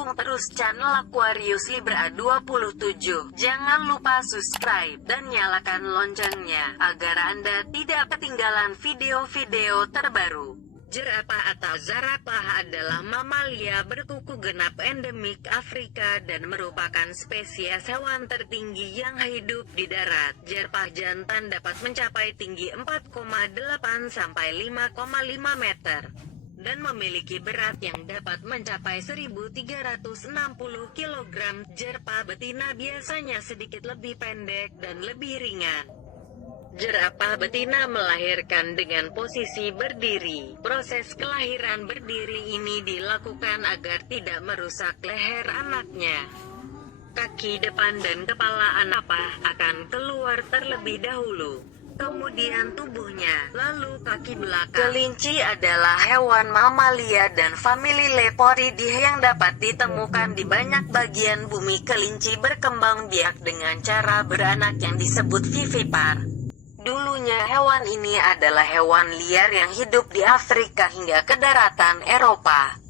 Dukung terus channel Aquarius Libra 27. Jangan lupa subscribe dan nyalakan loncengnya, agar Anda tidak ketinggalan video-video terbaru. Jerapah atau zarapah adalah mamalia berkuku genap endemik Afrika dan merupakan spesies hewan tertinggi yang hidup di darat. Jerapah jantan dapat mencapai tinggi 4,8 sampai 5,5 meter dan memiliki berat yang dapat mencapai 1.360 kg. Jerapah betina biasanya sedikit lebih pendek dan lebih ringan. Jerapah betina melahirkan dengan posisi berdiri. Proses kelahiran berdiri ini dilakukan agar tidak merusak leher anaknya. Kaki depan dan kepala anak akan keluar terlebih dahulu, kemudian tubuhnya, lalu kaki belakang. Kelinci adalah hewan mamalia dan famili Leporidae yang dapat ditemukan di banyak bagian bumi. Kelinci berkembang biak dengan cara beranak yang disebut vivipar. Dulunya hewan ini adalah hewan liar yang hidup di Afrika hingga ke daratan Eropa.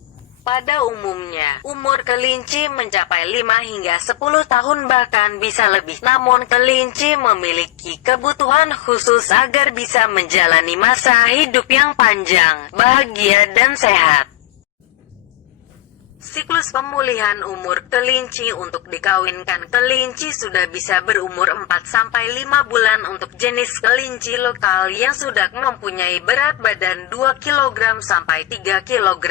Pada umumnya, umur kelinci mencapai 5 hingga 10 tahun bahkan bisa lebih. Namun kelinci memiliki kebutuhan khusus agar bisa menjalani masa hidup yang panjang, bahagia dan sehat. Siklus pemulihan umur kelinci untuk dikawinkan. Kelinci sudah bisa berumur 4-5 bulan untuk jenis kelinci lokal yang sudah mempunyai berat badan 2 kg sampai 3 kg.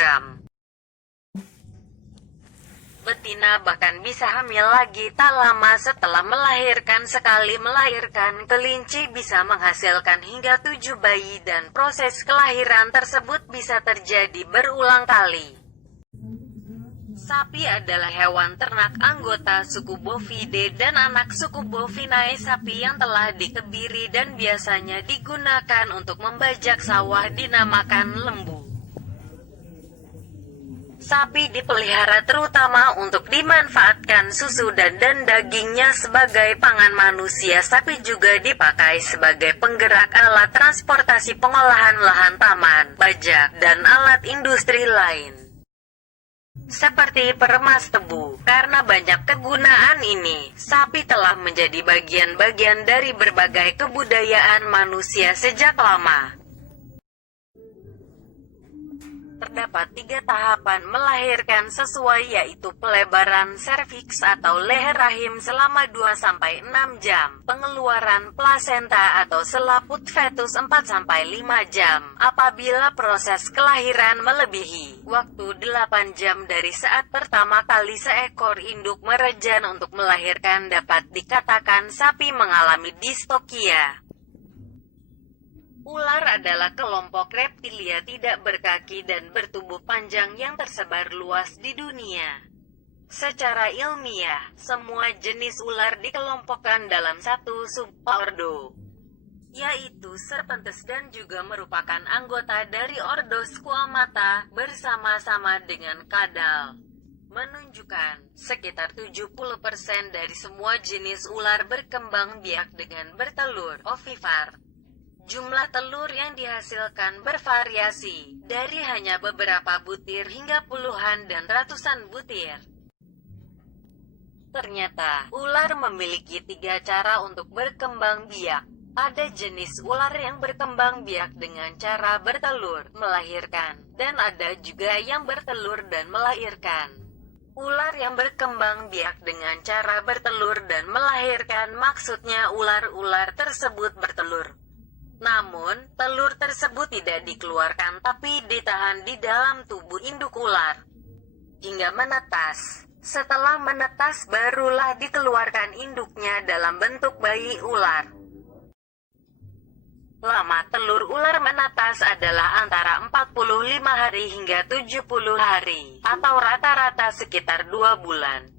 Betina bahkan bisa hamil lagi tak lama setelah melahirkan. Sekali melahirkan, kelinci bisa menghasilkan hingga 7 bayi dan proses kelahiran tersebut bisa terjadi berulang kali. Sapi adalah hewan ternak anggota suku Bovidae dan anak suku Bovinae. Sapi yang telah dikebiri dan biasanya digunakan untuk membajak sawah dinamakan lembu. Sapi dipelihara terutama untuk dimanfaatkan susu dan dagingnya sebagai pangan manusia. Sapi juga dipakai sebagai penggerak alat transportasi, pengolahan lahan, taman, bajak, dan alat industri lain seperti peremas tebu. Karena banyak kegunaan ini, sapi telah menjadi bagian-bagian dari berbagai kebudayaan manusia sejak lama. Terdapat 3 tahapan melahirkan sesuai, yaitu pelebaran serviks atau leher rahim selama 2-6 jam, pengeluaran plasenta atau selaput fetus 4-5 jam. Apabila proses kelahiran melebihi waktu 8 jam dari saat pertama kali seekor induk merejan untuk melahirkan, dapat dikatakan sapi mengalami distokia. Ular adalah kelompok reptilia tidak berkaki dan bertubuh panjang yang tersebar luas di dunia. Secara ilmiah, semua jenis ular dikelompokkan dalam satu subordo, yaitu Serpentes, dan juga merupakan anggota dari ordo Squamata bersama-sama dengan kadal. Menunjukkan sekitar 70% dari semua jenis ular berkembang biak dengan bertelur, ovipar. Jumlah telur yang dihasilkan bervariasi, dari hanya beberapa butir hingga puluhan dan ratusan butir. Ternyata, ular memiliki 3 cara untuk berkembang biak. Ada jenis ular yang berkembang biak dengan cara bertelur, melahirkan, dan ada juga yang bertelur dan melahirkan. Ular yang berkembang biak dengan cara bertelur dan melahirkan maksudnya ular-ular tersebut bertelur. Namun, telur tersebut tidak dikeluarkan tapi ditahan di dalam tubuh induk ular hingga menetas. Setelah menetas barulah dikeluarkan induknya dalam bentuk bayi ular. Lama telur ular menetas adalah antara 45 hari hingga 70 hari, atau rata-rata sekitar 2 bulan.